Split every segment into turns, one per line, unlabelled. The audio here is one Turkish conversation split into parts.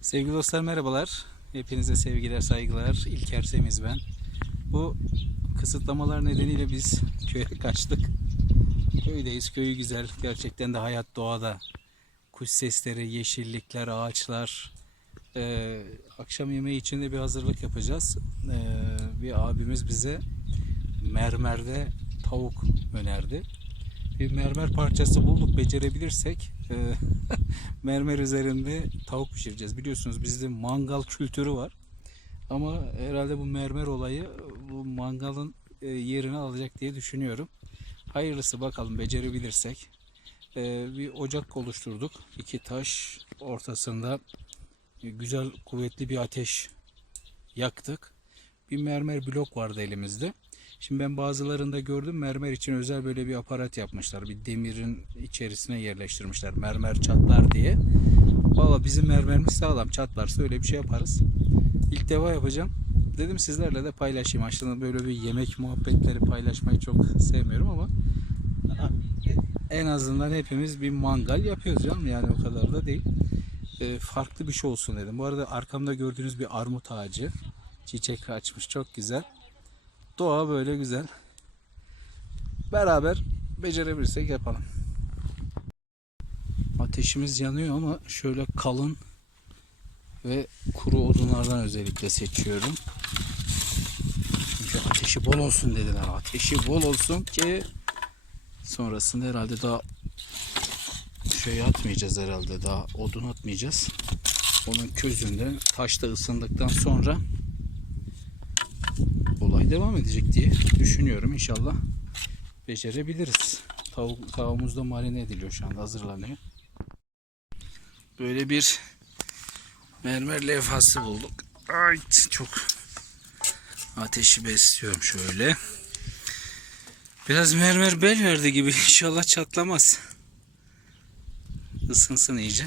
Sevgili dostlar merhabalar. Hepinize sevgiler, saygılar. İlker Semiz ben. Bu kısıtlamalar nedeniyle biz köye kaçtık. Köydeyiz. Köyü güzel. Gerçekten de hayat doğada. Kuş sesleri, yeşillikler, ağaçlar. Ee, akşam yemeği için de bir hazırlık yapacağız. Ee, bir abimiz bize mermerde tavuk önerdi. Bir mermer parçası bulduk becerebilirsek e, mermer üzerinde tavuk pişireceğiz. Biliyorsunuz bizde mangal kültürü var. Ama herhalde bu mermer olayı bu mangalın e, yerini alacak diye düşünüyorum. Hayırlısı bakalım becerebilirsek. E, bir ocak oluşturduk. İki taş ortasında e, güzel kuvvetli bir ateş yaktık. Bir mermer blok vardı elimizde. Şimdi ben bazılarında gördüm mermer için özel böyle bir aparat yapmışlar. Bir demirin içerisine yerleştirmişler. Mermer çatlar diye. Valla bizim mermerimiz sağlam. Çatlarsa öyle bir şey yaparız. İlk defa yapacağım. Dedim sizlerle de paylaşayım. Aslında böyle bir yemek muhabbetleri paylaşmayı çok sevmiyorum ama en azından hepimiz bir mangal yapıyoruz canım. Yani o kadar da değil. Ee, farklı bir şey olsun dedim. Bu arada arkamda gördüğünüz bir armut ağacı. Çiçek açmış. Çok güzel. Doğa böyle güzel. Beraber becerebilirsek yapalım. Ateşimiz yanıyor ama şöyle kalın ve kuru odunlardan özellikle seçiyorum. Çünkü ateşi bol olsun dediler. Ateşi bol olsun ki sonrasında herhalde daha şey atmayacağız herhalde. Daha odun atmayacağız. Onun közünde taş da ısındıktan sonra devam edecek diye düşünüyorum. İnşallah becerebiliriz. Tavuk, tavuğumuz da marine ediliyor şu anda hazırlanıyor. Böyle bir mermer levhası bulduk. Ay çok ateşi besliyorum şöyle. Biraz mermer bel verdi gibi inşallah çatlamaz. Isınsın iyice.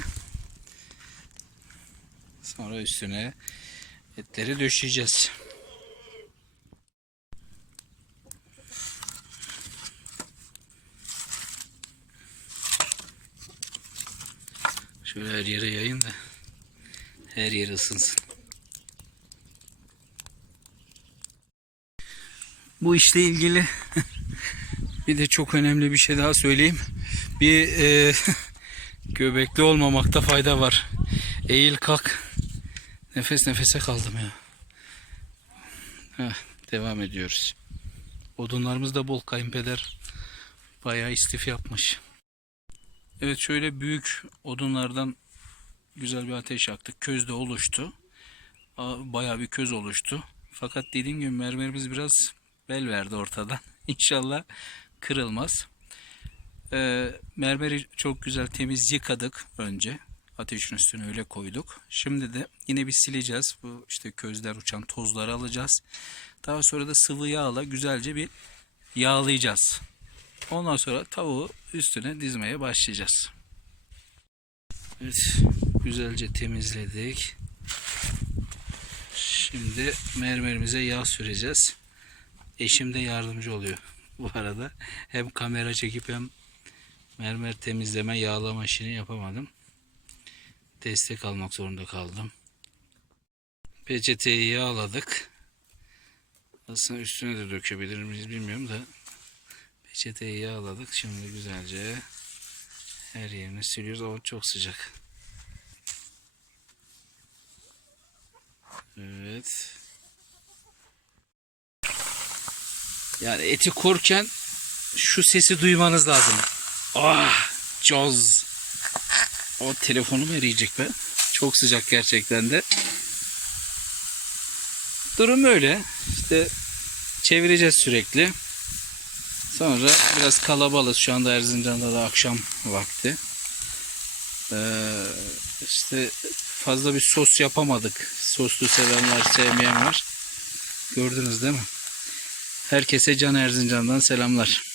Sonra üstüne etleri döşeyeceğiz. Şöyle her yere yayın da her yer ısınsın. Bu işle ilgili bir de çok önemli bir şey daha söyleyeyim. Bir e, göbekli olmamakta fayda var. Eğil kalk. Nefes nefese kaldım ya. Heh, devam ediyoruz. Odunlarımız da bol kayınpeder. Bayağı istif yapmış. Evet şöyle büyük odunlardan güzel bir ateş yaktık. Köz de oluştu. Bayağı bir köz oluştu. Fakat dediğim gibi mermerimiz biraz bel verdi ortadan. İnşallah kırılmaz. Ee, mermeri çok güzel temiz yıkadık önce. Ateşin üstüne öyle koyduk. Şimdi de yine bir sileceğiz. Bu işte közler uçan tozları alacağız. Daha sonra da sıvı yağla güzelce bir yağlayacağız. Ondan sonra tavuğu üstüne dizmeye başlayacağız. Evet, güzelce temizledik. Şimdi mermerimize yağ süreceğiz. Eşim de yardımcı oluyor bu arada. Hem kamera çekip hem mermer temizleme, yağlama işini yapamadım. Destek almak zorunda kaldım. Peçeteyi yağladık. Aslında üstüne de dökebilir miyiz bilmiyorum da Peçeteyi yağladık. Şimdi güzelce her yerini siliyoruz ama çok sıcak. Evet. Yani eti korken şu sesi duymanız lazım. Ah, coz. O telefonum eriyecek be. Çok sıcak gerçekten de. Durum öyle. İşte çevireceğiz sürekli. Sonra biraz kalabalığız. Şu anda Erzincan'da da akşam vakti. Ee, işte fazla bir sos yapamadık. Soslu sevenler, sevmeyen var. Gördünüz değil mi? Herkese Can Erzincan'dan selamlar.